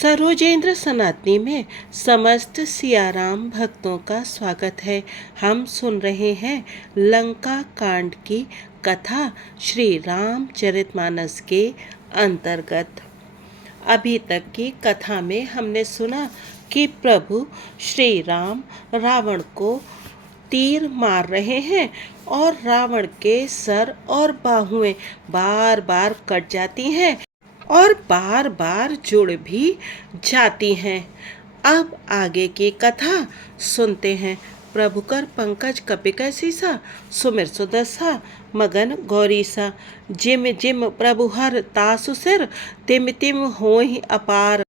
सरोजेंद्र सनातनी में समस्त सियाराम भक्तों का स्वागत है। हम सुन रहे हैं लंका कांड की कथा श्री रामचरितमानस के अंतर्गत। अभी तक की कथा में हमने सुना कि प्रभु श्री राम रावण को तीर मार रहे हैं और रावण के सर और बाहुएं बार बार कट जाती हैं और बार बार जुड़ भी जाती हैं। अब आगे की कथा सुनते हैं। प्रभु कर पंकज कपिकै सीसा, सुमिर सुदसा मगन गौरीसा। जिम जिम प्रभु हर तासु सिर, तिम तिम होहि अपार।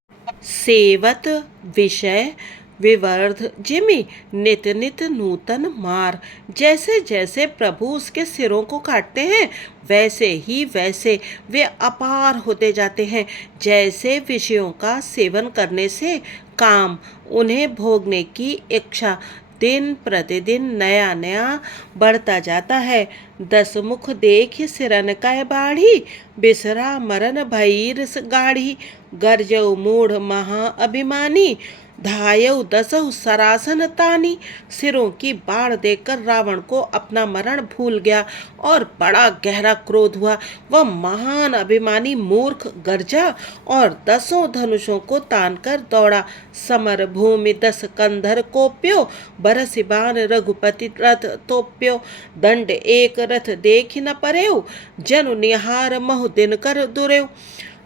सेवत विषय विवर्ध जिमि, नित नित नूतन मार। जैसे जैसे प्रभु उसके सिरों को काटते हैं वैसे ही वैसे वे अपार होते जाते हैं। जैसे विषयों का सेवन करने से काम, उन्हें भोगने की इच्छा दिन प्रतिदिन नया नया बढ़ता जाता है। 10 मुख देख सिरन कै बाढ़ी, बिसरा मरन भईर गाढ़ी। गर्जऊ मूढ़ महा अभिमानी, धायऊ 10 सरासन तानी। सिरों की बाढ़ देखकर रावण को अपना मरण भूल गया और बड़ा गहरा क्रोध हुआ। वह महान अभिमानी मूर्ख गर्जा और 10 धनुषों को तानकर दौड़ा। समर भूमि 10 कंधर कोप्यो, बरसि बाण रघुपति रथ तोप्यो। दंड एक रथ देख न परेऊ, जनु निहार महु दिन कर दुरेऊ।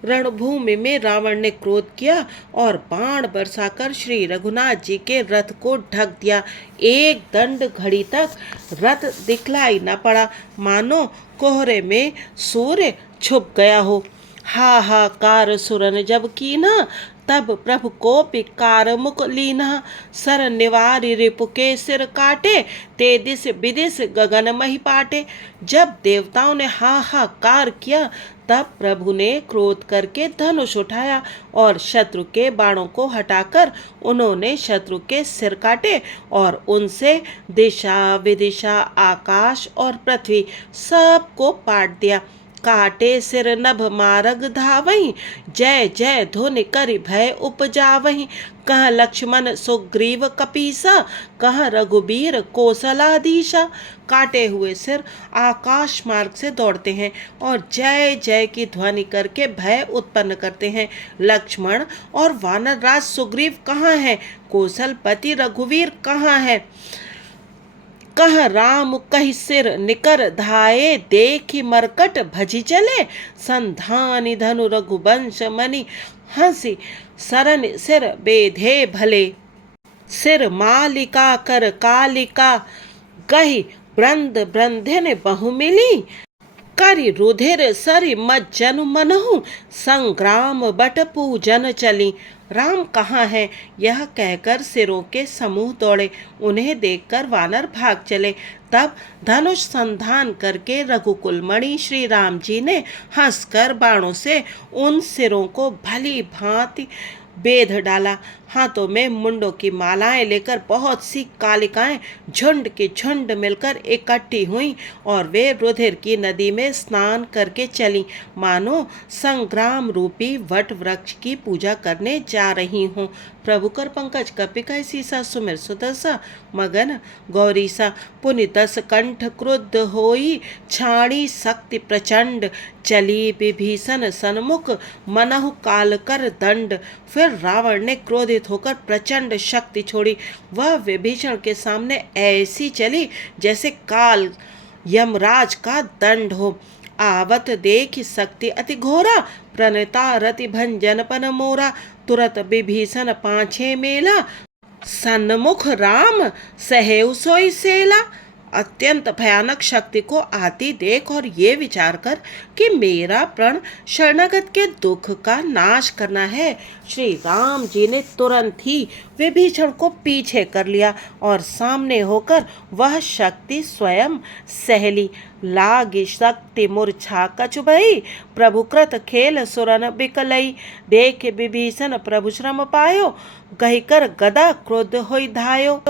रणभूमि में रावण ने क्रोध किया और बाण बरसाकर श्री रघुनाथ जी के रथ को ढक दिया। एक दंड घड़ी तक रथ दिखलाई न पड़ा, मानो कोहरे में सूर्य छुप गया हो। हाहाकार सुरन जब कीना, तब प्रभु को पिकार मुख लीना। सर निवारी रिपु के सिर काटे, ते दिस विदिस गगन मही पाटे। जब देवताओं ने हाहाकार किया तब प्रभु ने क्रोध करके धनुष उठाया और शत्रु के बाणों को हटाकर उन्होंने शत्रु के सिर काटे और उनसे दिशा विदिशा आकाश और पृथ्वी सबको पाट दिया। काटे सिर नभ मारग धावहीं, जय जय धुनि करि भय उपजावहीं। कह लक्ष्मण सुग्रीव कपीसा, कह रघुबीर कौशलाधीशा। काटे हुए सिर आकाश मार्ग से दौड़ते हैं और जय जय की ध्वनि करके भय उत्पन्न करते हैं। लक्ष्मण और वानर राज सुग्रीव कहाँ हैं? कौशलपति रघुवीर कहाँ है? कह राम कहि सिर निकर धाये, देखि मरकट भजी चले। संधानी धनु रघुवंश मणि, हंसी सरन सिर बेधे भले। सिर मालिका कर कालिका, गहि ब्रंद ब्रंधिन बहु मिली। करि रुधिर सरि मज्जनु मनहु, संग्राम बट पूजन चली। राम कहाँ है? यह कहकर सिरों के समूह दौड़े। उन्हें देखकर वानर भाग चले। तब धनुष संधान करके रघुकुलमणि श्री राम जी ने हंसकर बाणों से उन सिरों को भली भांति बेध डाला। हाथों में मुंडों की मालाएं लेकर बहुत सी कालिकाएं झुंड के झुंड मिलकर इकट्ठी हुईं और वे रुधिर की नदी में स्नान करके चली, मानो संग्राम रूपी वट वृक्ष की पूजा करने जा रही हों। प्रभु कर पंकज कपिकै सीसा, सुमिर सुदसा मगन गौरीसा। पुनि 10 कंठ क्रुद्ध होई, छाणी शक्ति प्रचंड। चली विभीषण सन्मुख, मनहु काल कर दंड। फिर रावण ने क्रोधित होकर प्रचंड शक्ति छोड़ी। वह विभीषण के सामने ऐसी चली जैसे काल यमराज का दंड हो। आवत देख शक्ति अति घोरा, प्रणता रति भंजन पन मोरा। तुरत विभीषण पाछे मेला, सन्मुख राम सहेउ सोई सेला। अत्यंत भयानक शक्ति को आती देख और ये विचार कर कि मेरा प्रण शरणागत के दुख का नाश करना है, श्री राम जी ने तुरंत ही विभीषण को पीछे कर लिया और सामने होकर वह शक्ति स्वयं सहली। लागी शक्ति मूर्छा कछुबई, प्रभु कृत खेल सुरन बिकलई। देख विभीषण प्रभु श्रम पायो, गहिकर गदा क्रोध होई धायो।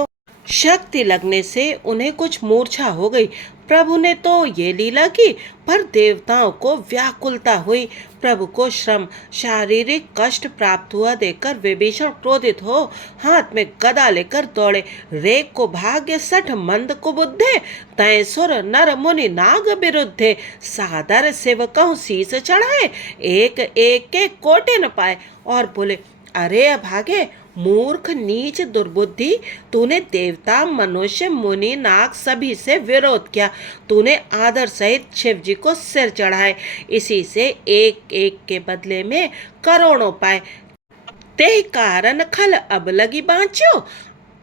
शक्ति लगने से उन्हें कुछ मूर्छा हो गई, प्रभु ने तो ये लीला की, पर देवताओं को व्याकुलता हुई। प्रभु को श्रम, शारीरिक कष्ट प्राप्त हुआ देखकर विभीषण क्रोधित हो हाथ में गदा लेकर दौड़े। रेख को भाग्य सठ मंद कुबुद्धे, तय सुर नर मुनि नाग विरुद्धे। सादर सेवकों शीस चढ़ाए, एक एक के कोटे न पाए। और बोले, अरे अभागे, मूर्ख नीच दुर्बुद्धि, तूने देवता मनुष्य मुनि नाग सभी से विरोध किया। तूने आदर सहित शिव जी को सिर चढ़ाए, इसी से एक एक के बदले में करोड़ों पाए। ते कारण खल अब लगी बाँचो,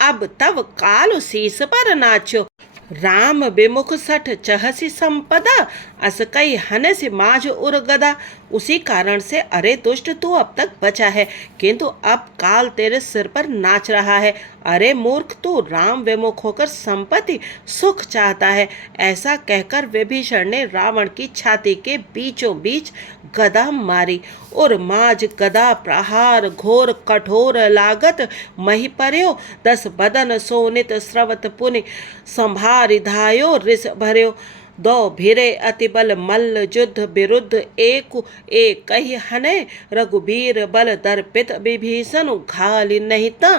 अब तब काल शीस पर नाचो। राम विमुख सठ चहसी संपदा, अस कई हनस माझ उर गदा। उसी कारण से अरे दुष्ट, तू अब तक बचा है, किंतु अब काल तेरे सिर पर नाच रहा है। अरे मूर्ख, तू राम विमुख होकर संपत्ति सुख चाहता है। ऐसा कहकर विभीषण ने रावण की छाती के बीचों बीच गदा मारी। और माज गदा प्रहार घोर कठोर लागत, मही पर्यो 10 बदन सोनित स्रवत पुनि। संभारि धायो रिस भर्यो, दो भिरे अति बल मल्ल युद्ध विरुद्ध एक एक कही हने। रघुबीर बल दर्पित विभीषण, घाली नहीं ता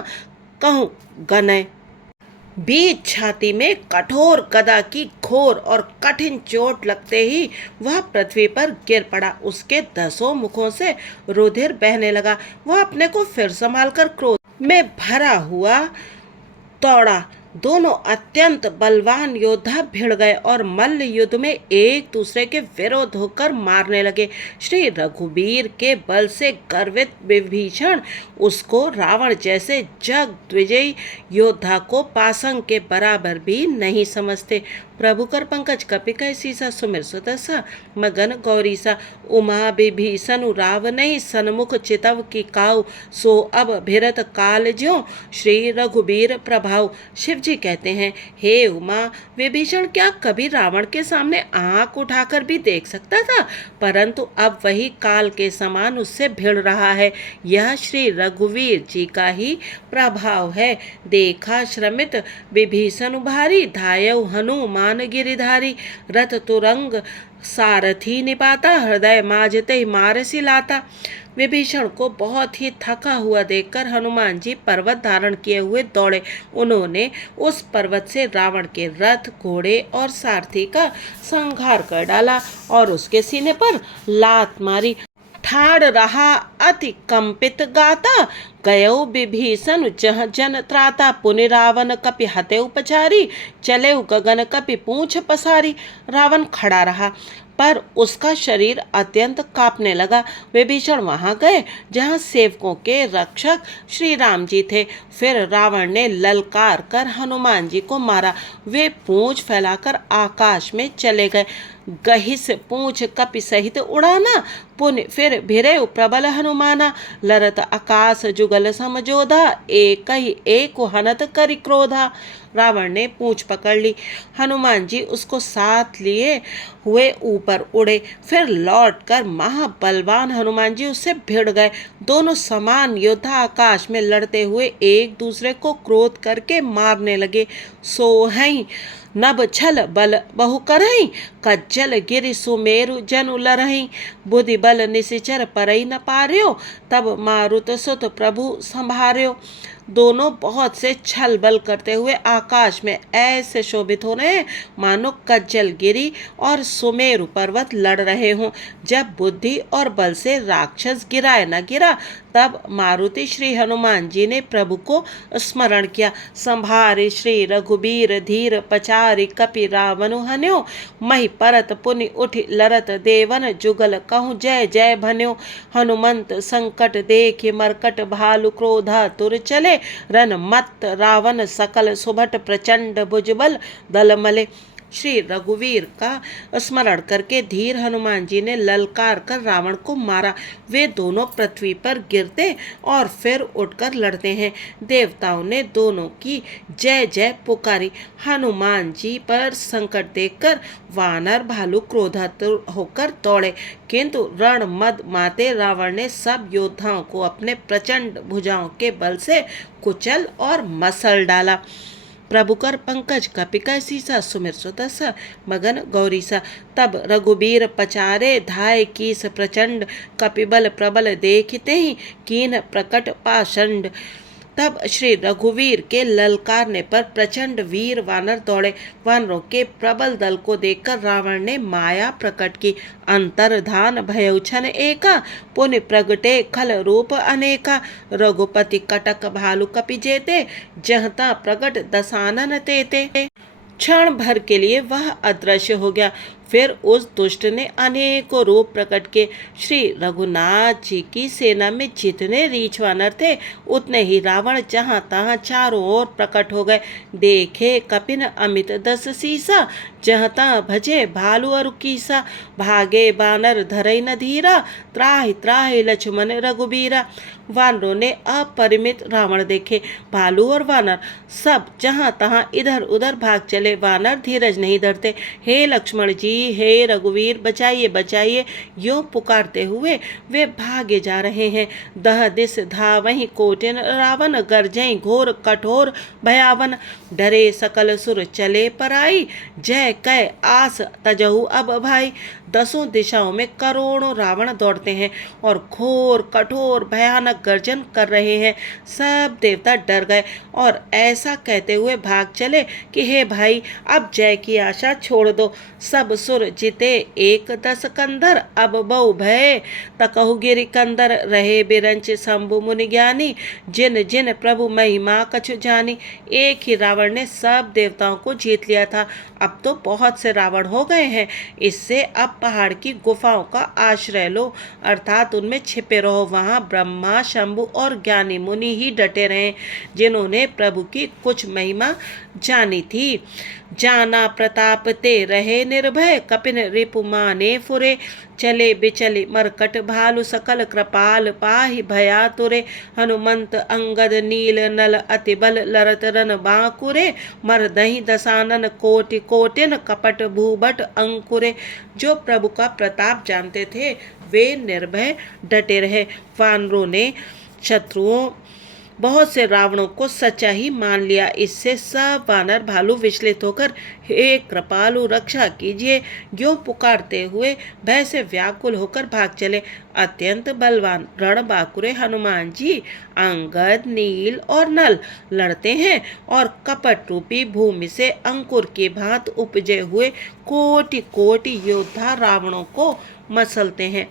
कहूँ गनय। बीच छाती में कठोर गदा की घोर और कठिन चोट लगते ही वह पृथ्वी पर गिर पड़ा। उसके 10 मुखों से रुधिर बहने लगा। वह अपने को फिर संभालकर क्रोध में भरा हुआ दौड़ा। दोनों अत्यंत बलवान योद्धा भिड़ गए और मल्ल युद्ध में एक दूसरे के विरोध होकर मारने लगे। श्री रघुबीर के बल से गर्वित विभीषण उसको रावण जैसे जग विजयी योद्धा को पासंग के बराबर भी नहीं समझते। प्रभु कर पंकज कपिकय सीसा, सुमिर सुदसा मगन गौरीसा। उमा विभीषण राव नहीं, सन्मुख चितव की काऊ। सो अब भिरत काल ज्यों, श्री रघुबीर प्रभाव। शिव जी कहते हैं, हे उमा, विभीषण क्या कभी रावण के सामने आंख उठाकर भी देख सकता था? परंतु अब वही काल के समान उससे भिड़ रहा है। यह श्री रघुवीर जी का ही प्रभाव है। देखा श्रमित विभीषण भारी, धायउ हनुमान गिरिधारी। रथ तुरंग सारथी निपाता, हृदय माजते मारसी लाता। विभीषण को बहुत ही थका हुआ देखकर हनुमान जी पर्वत धारण किए हुए दौड़े। उन्होंने उस पर्वत से रावण के रथ, घोड़े और सारथी का संहार कर डाला और उसके सीने पर लात मारी। ठाड़ रहा अति कंपित गाता, गयो विभीषण जह जन त्राता। पुनि रावण कपि हते उपचारी, चले गगन कपि पूंछ पसारी। रावण खड़ा रहा, पर उसका शरीर अत्यंत कांपने लगा। विभीषण वहां गए जहां सेवकों के रक्षक श्री राम जी थे। फिर रावण ने ललकार कर हनुमान जी को मारा। वे पूंछ फैलाकर आकाश में चले गए। गहिस पूंछ कपि सहित उड़ाना, पुन फिर भिरे प्रबल हनुमाना। लरत आकाश जुगल समझोधा, एक ही एक हनत करि क्रोधा। रावण ने पूंछ पकड़ ली। हनुमान जी उसको साथ लिए हुए ऊपर उड़े। फिर लौटकर महाबलवान हनुमान जी उससे भिड़ गए। दोनों समान योद्धा आकाश में लड़ते हुए एक दूसरे को क्रोध करके मारने लगे। सोहई नभ छल बल बहु करही, कज्जल गिरि सुमेरु जनु लरही। बुद्धि बल निशिचर परई न पार्यो, तब मारुत सुत प्रभु संभार्यो। दोनों बहुत से छल बल करते हुए आकाश में ऐसे शोभित हो रहे हैं मानो कज्जल गिरी और सुमेरु पर्वत लड़ रहे हों। जब बुद्धि और बल से राक्षस गिराए न गिरा, तब मारुति श्री हनुमान जी ने प्रभु को स्मरण किया। संभारे श्री रघुबीर धीर पचारि, कपि रावण हन्यो। मही परत पुनि उठि लरत देवन, जुगल कहूँ जय जय भन्यो। हनुमंत संकट देख मरकट भालु, क्रोधा तुर चले। रन मत रावण सकल सुभट, प्रचंड भुजबल दल मले। श्री रघुवीर का स्मरण करके धीर हनुमान जी ने ललकार कर रावण को मारा। वे दोनों पृथ्वी पर गिरते और फिर उठकर लड़ते हैं। देवताओं ने दोनों की जय जय पुकारी। हनुमान जी पर संकट देखकर वानर भालू क्रोधातुर होकर दौड़े, किंतु रण मद माते रावण ने सब योद्धाओं को अपने प्रचंड भुजाओं के बल से कुचल और मसल डाला। प्रभुकर पंकज कपिका सीसा सुमिर सुदसा मगन गौरीसा। तब रघुबीर पचारे धाय कीस प्रचंड कपिबल प्रबल देखते ही कीन प्रकट पाषंड। तब श्री रघुवीर के ललकारने पर प्रचंड वीर वानर दौड़े। वानरों के प्रबल दल को देखकर रावण ने माया प्रकट की। अंतर्धान भयउछन एका पुण्य प्रगटे खल रूप अनेका। रघुपति कटक भालु कपि जेते जहता प्रगट दसानन तेते। क्षण भर के लिए वह अदृश्य हो गया। फिर उस दुष्ट ने अनेकों रूप प्रकट किए। श्री रघुनाथ जी की सेना में जितने रीछ वानर थे उतने ही रावण जहां तहां चारों ओर प्रकट हो गए। देखे कपिन अमित दस सीसा जहाँ तहाँ भजे भालू और कीसा। भागे बानर धरई न धीरा त्राहि त्राहि लक्ष्मण रघुबीरा। वानरों ने अपरिमित रावण देखे। भालू और वानर सब जहां तहां इधर उधर भाग चले। वानर धीरज नहीं धरते। हे लक्ष्मण जी, हे रघुवीर, बचाइए बचाइए, यो पुकारते हुए वे भागे जा रहे हैं। दह दिस धावहि कोटिन रावण गर्जई घोर कठोर भयावन। डरे सकल सुर चले पराई जय कै आस तजहु अब भाई। दसों दिशाओं में करोड़ों रावण दौड़ते हैं और घोर कठोर भयानक गर्जन कर रहे हैं। सब देवता डर गए और ऐसा कहते हुए भाग चले कि हे भाई, अब जय की आशा छोड़ दो। सब सुर जिते एक दस कंधर अब बहु भय तकहु गिरि कंदर। रहे बिरंच शंभु मुनि ज्ञानी जिन जिन प्रभु महिमा कछु जानी। एक ही रावण ने सब देवताओं को जीत लिया था। अब तो बहुत से रावण हो गए हैं। इससे अब पहाड़ की गुफाओं का आश्रय लो, अर्थात उनमें छिपे रहो। वहां ब्रह्मा शंभु और ज्ञानी मुनि ही डटे रहे जिन्होंने प्रभु की कुछ महिमा जानी थी। जाना प्रताप ते रहे निर्भय कपिन रिपु माने फुरे। चले बिचले मरकट भालु सकल कृपाल पाहि भया तुरे। हनुमंत अंगद नील नल अति बल लरत रन बांकुरे। मरदहि दसानन कोटि कोटिन कपट भूभट अंकुरे। जो प्रभु का प्रताप जानते थे वे निर्भय डटे रहे। वानरों ने शत्रुओं बहुत से रावणों को सच्चा ही मान लिया। इससे सब वानर भालू विचलित होकर हे कृपालु रक्षा कीजिए यो पुकारते हुए भय से व्याकुल होकर भाग चले। अत्यंत बलवान रणबांकुरे हनुमान जी अंगद नील और नल लड़ते हैं और कपट रूपी भूमि से अंकुर की भांत उपजे हुए कोटि कोटि योद्धा रावणों को मसलते हैं।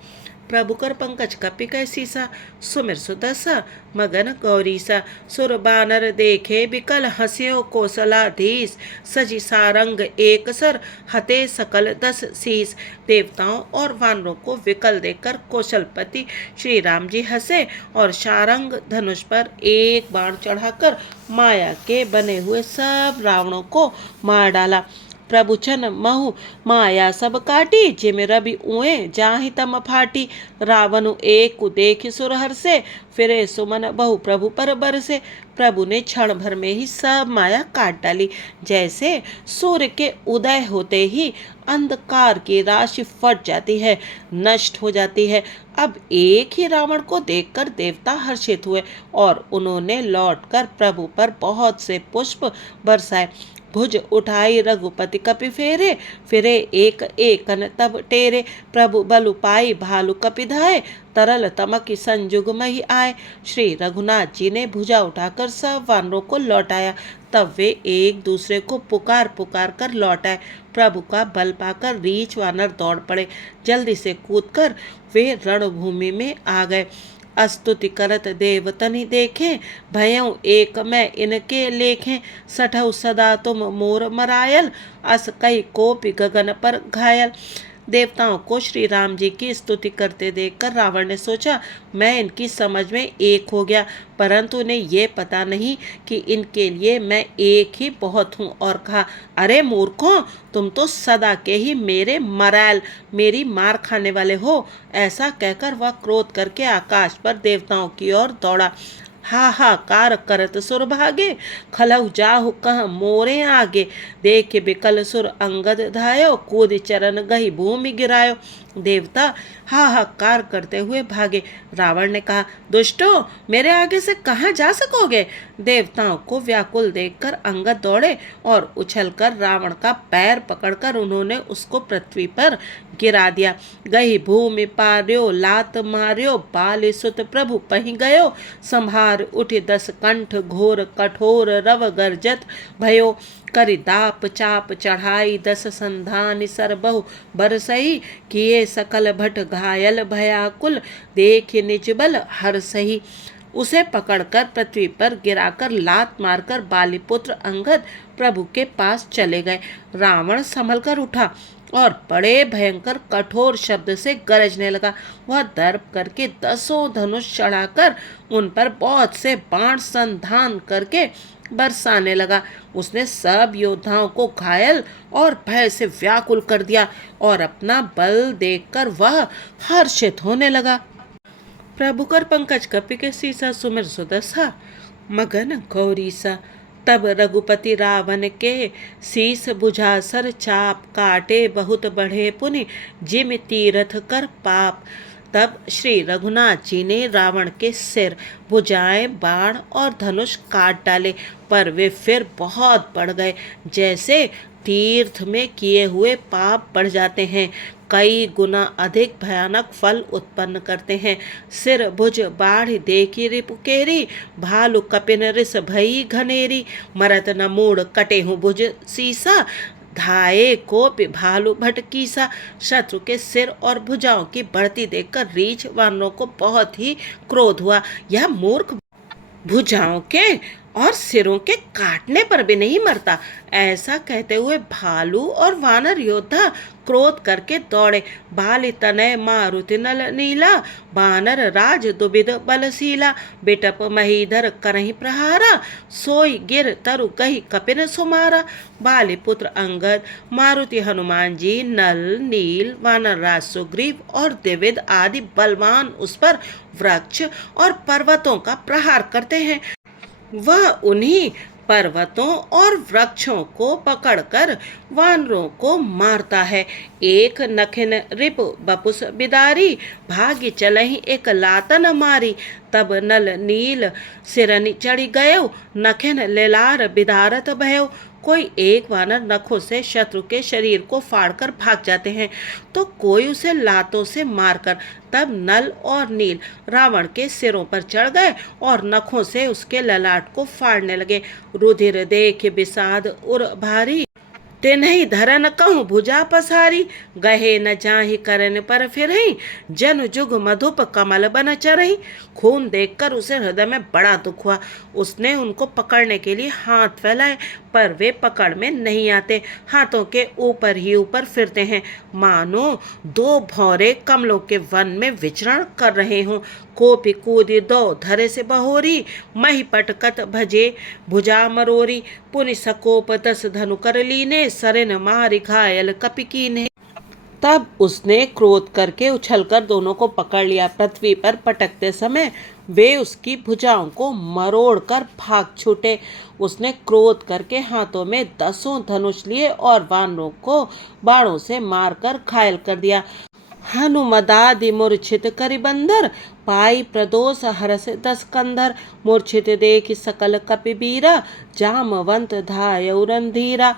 प्रभुकर पंकज कपिका सीसा सुमिर सुदसा मगन गौरीसा। सुर बानर देखे बिकल हंस्यो कौशलाधीश। सजी सारंग एक सर हते सकल दस शीस। देवताओं और वानरों को विकल देखकर कौशलपति श्री राम जी हंसे और सारंग धनुष पर एक बाण चढ़ाकर माया के बने हुए सब रावणों को मार डाला। प्रभुचन महु माया सब काटी जिमि रवि उए जाहि तम फाटी। रावणु एक देख सुर हर्षे फिरे सुमन बहु प्रभु पर बरसे। प्रभु ने क्षण भर में ही सब माया काट डाली। जैसे सूर्य के उदय होते ही अंधकार की राशि फट जाती है, नष्ट हो जाती है। अब एक ही रावण को देखकर देवता हर्षित हुए और उन्होंने लौटकर प्रभु पर बहुत से पुष्प बरसाए। भुज उठाई रघुपति कपि फेरे फिरे एक एकन तब टेरे। प्रभु बलु पाई भालु कपि धाये तरल तमकी संजुग मही आए। श्री रघुनाथ जी ने भुजा उठाकर सब वानरों को लौटाया। तब वे एक दूसरे को पुकार पुकार कर लौटाए। प्रभु का बल पाकर रीछ वानर दौड़ पड़े। जल्दी से कूदकर वे रणभूमि में आ गए। स्तुति करत देवतनि देखें भयउ एक मैं इनके लेखें। सठौ सदा तुम मोर मरायल अस कई कोपि गगन पर घायल। देवताओं को श्री राम जी की स्तुति करते देखकर रावण ने सोचा मैं इनकी समझ में एक हो गया, परंतु उन्हें ये पता नहीं कि इनके लिए मैं एक ही बहुत हूँ। और कहा अरे मूर्खों, तुम तो सदा के ही मेरे मरायल मेरी मार खाने वाले हो। ऐसा कहकर वह क्रोध करके आकाश पर देवताओं की ओर दौड़ा। हाहाकार करत सुर भागे खलहु जाहु कह मोरे आगे। देख बिकल सुर अंगद धायो कूद चरण गही भूमि गिरायो। देवता हाहाकार करते हुए भागे। रावण ने कहा, दुष्टों, मेरे आगे से कहाँ जा सकोगे? देवताओं को व्याकुल देखकर अंगद दौड़े और उछलकर रावण का पैर पकड़कर उन्होंने उसको पृथ्वी पर गिरा दिया। गई भूमि पार्यो लात मार्यो, बाल सुत प्रभु पहि गयो, संहार उठि 10 कंठ घोर कठोर, रव गर्जत भयो, करि दाप चाप चढ़ाई 10 संधान सरबहु बरसई, किए सकल भट घायल भयाकुल, देख निज बल हर सही। उसे पकड़कर पृथ्वी पर गिराकर लात मारकर बालीपुत्र अंगद प्रभु के पास चले गए। रावण संभल कर उठा और बड़े भयंकर कठोर शब्द से गरजने लगा। वह दर्प करके 10 धनुष चढ़ाकर उन पर बहुत से बाण संधान करके बरसाने लगा। उसने सब योद्धाओं को घायल और भय से व्याकुल कर दिया और अपना बल देखकर वह हर्षित होने लगा। प्रभु कर पंकज कपि के सीसा, सुमिर सुदर्शा मगन गौरी सा। तब रघुपति रावण के शीस बुझा सर चाप, काटे बहुत बढ़े पुनि जिम तीरथ कर पाप। तब श्री रघुनाथ जी ने रावण के सिर, भुजाएं, बाण और धनुष काट डाले, पर वे फिर बहुत बढ़ गए। जैसे तीर्थ में किए हुए पाप बढ़ जाते हैं, कई गुना अधिक भयानक फल उत्पन्न करते हैं। सिर भुज बाढ़ देखी रिपुकेरी, भालु कपिन रिस भई घनेरी, मरत न मूड कटे हूँ भुज सीसा, धाये को भालू भटकी सा। शत्रु के सिर और भुजाओं की बढ़ती देखकर रीछ वानरों को बहुत ही क्रोध हुआ। यह मूर्ख भुजाओं के और सिरों के काटने पर भी नहीं मरता। ऐसा कहते हुए भालू और वानर योद्धा क्रोध करके दौड़े। बाली तनय मारुति नल नीला, बानर राज दुबिद बलशीला, बिटप महीधर करहि प्रहारा, सोई गिर तरु कही कपिन सुमारा। बाली पुत्र अंगद, मारुति हनुमान जी, नल, नील, वानर राज सुग्रीव और द्विविद आदि बलवान उस पर वृक्ष और पर्वतों का प्रहार करते हैं। वह उन्हीं पर्वतों और वृक्षों को पकड़कर वानरों को मारता है। एक नखिन रिपु बपुस बिदारी, भाग्य चलहि एक लातन मारी। तब नल नील सिरनि चढ़ी गयो, नखिन लेलार बिदारत भयो। कोई एक वानर नखों से शत्रु के शरीर को फाड़कर भाग जाते हैं, तो कोई उसे लातों से मारकर। तब नल और नील रावण के सिरों पर चढ़ गए और नखों से उसके ललाट को फाड़ने लगे। रुधिर देख विषाद उर भारी, तेनहि धरन कहूँ भुजा पसारी। गहे न जाहि करन पर फिरहि, जन जुग मधुप कमल बन चरहि। खून देखकर उसे हृदय में बड़ा दुख हुआ। उसने उनको पकड़ने के लिए हाथ फैलाए, पर वे पकड़ में नहीं आते, हाथों के ऊपर ही ऊपर फिरते हैं, मानो 2 भौरे कमलों के वन में विचरण कर रहे हों। कोपि कूदि 2 धरे से बहोरी, मही पटकत भजे भुजा मरोरी। पुनि सकोप 10 धनु कर लीने, सरिन मारि घायल कपि कीन्हे। तब उसने क्रोध करके उछलकर दोनों को पकड़ लिया। पृथ्वी पर पटकते समय वे उसकी भुजाओं को मरोड़कर भाग छूटे। उसने क्रोध करके हाथों में 10 धनुष लिए और वानरों को बाणों से मारकर घायल कर दिया। हनुमदादि मूर्छित करि बंदर, पाई प्रदोष हरस 10 कंधर। मूर्छित देख सकल कपिबीरा, जामवंत धायउ रणधीरा।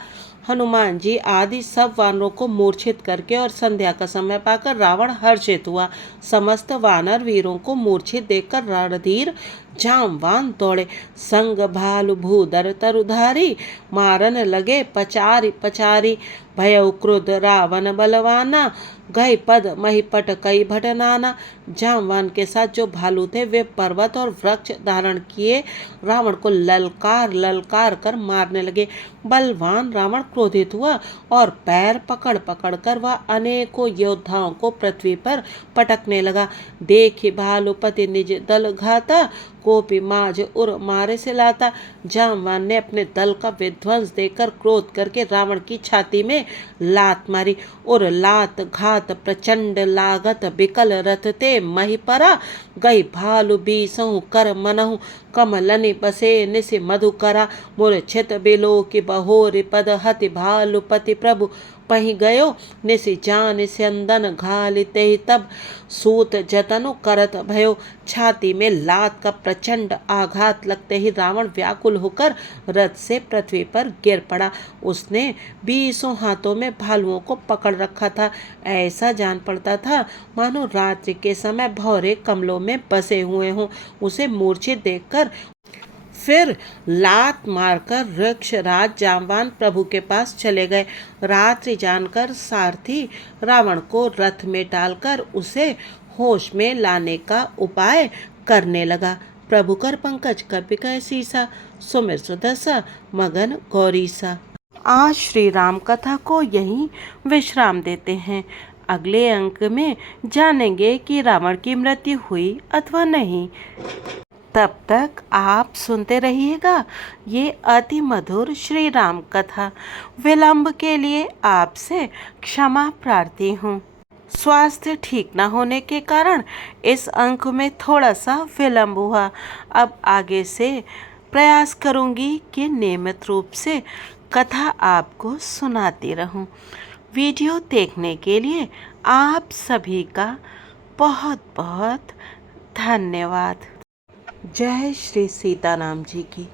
हनुमान जी आदि सब वानरों को मूर्छित करके और संध्या का समय पाकर रावण हर्षित हुआ। समस्त वानर वीरों को मूर्छित देखकर रणधीर जामवान दौड़े। संग भालु भूधर तरुधारी, मारन लगे पचारी पचारी। भयउ क्रुद्ध रावण बलवाना, गए पद महिपट कई भटनाना। जामवान के साथ जो भालू थे वे पर्वत और वृक्ष धारण किए रावण को ललकार ललकार कर मारने लगे। बलवान रावण क्रोधित हुआ और पैर पकड़ पकड़ कर वह अनेकों योद्धाओं को पृथ्वी पर पटकने लगा। देखी भालुपति निज दल घाता, कोपी माज उर मारे से लाता। जामवान ने अपने दल का विध्वंस देखकर क्रोध करके रावण की छाती में लात मारी। और लात घात प्रचंड लागत, बिकल रथ ते मही परा। गई भालु बीसहु कर मनहु, कमलनि बसे निसि मधुकरा। मूर्छित बिलो की बहोरि पद हति, भालुपति प्रभु पही गयो निसि जान स्यंदन घालिते ही तब सूत जतनु करत भयो। छाती में लात का प्रचंड आघात लगते ही रावण व्याकुल होकर रथ से पृथ्वी पर गिर पड़ा। उसने 20 हाथों में भालुओं को पकड़ रखा था। ऐसा जान पड़ता था मानो रात्रि के समय भौरे कमलों में बसे हुए हों। उसे मूर्छित देखकर फिर लात मारकर वृक्षराज जाम्बान प्रभु के पास चले गए। रात्रि जानकर सारथी रावण को रथ में डालकर उसे होश में लाने का उपाय करने लगा। प्रभु कर पंकज कपि कह सीसा, सुमिर सुदर्शा मगन गौरीसा। आज श्री राम कथा को यहीं विश्राम देते हैं। अगले अंक में जानेंगे कि रावण की मृत्यु हुई अथवा नहीं। तब तक आप सुनते रहिएगा ये अति मधुर श्री राम कथा। विलंब के लिए आपसे क्षमा प्रार्थी हूँ। स्वास्थ्य ठीक न होने के कारण इस अंक में थोड़ा सा विलंब हुआ। अब आगे से प्रयास करूँगी कि नियमित रूप से कथा आपको सुनाती रहूं। वीडियो देखने के लिए आप सभी का बहुत बहुत धन्यवाद। जय श्री सीताराम जी की।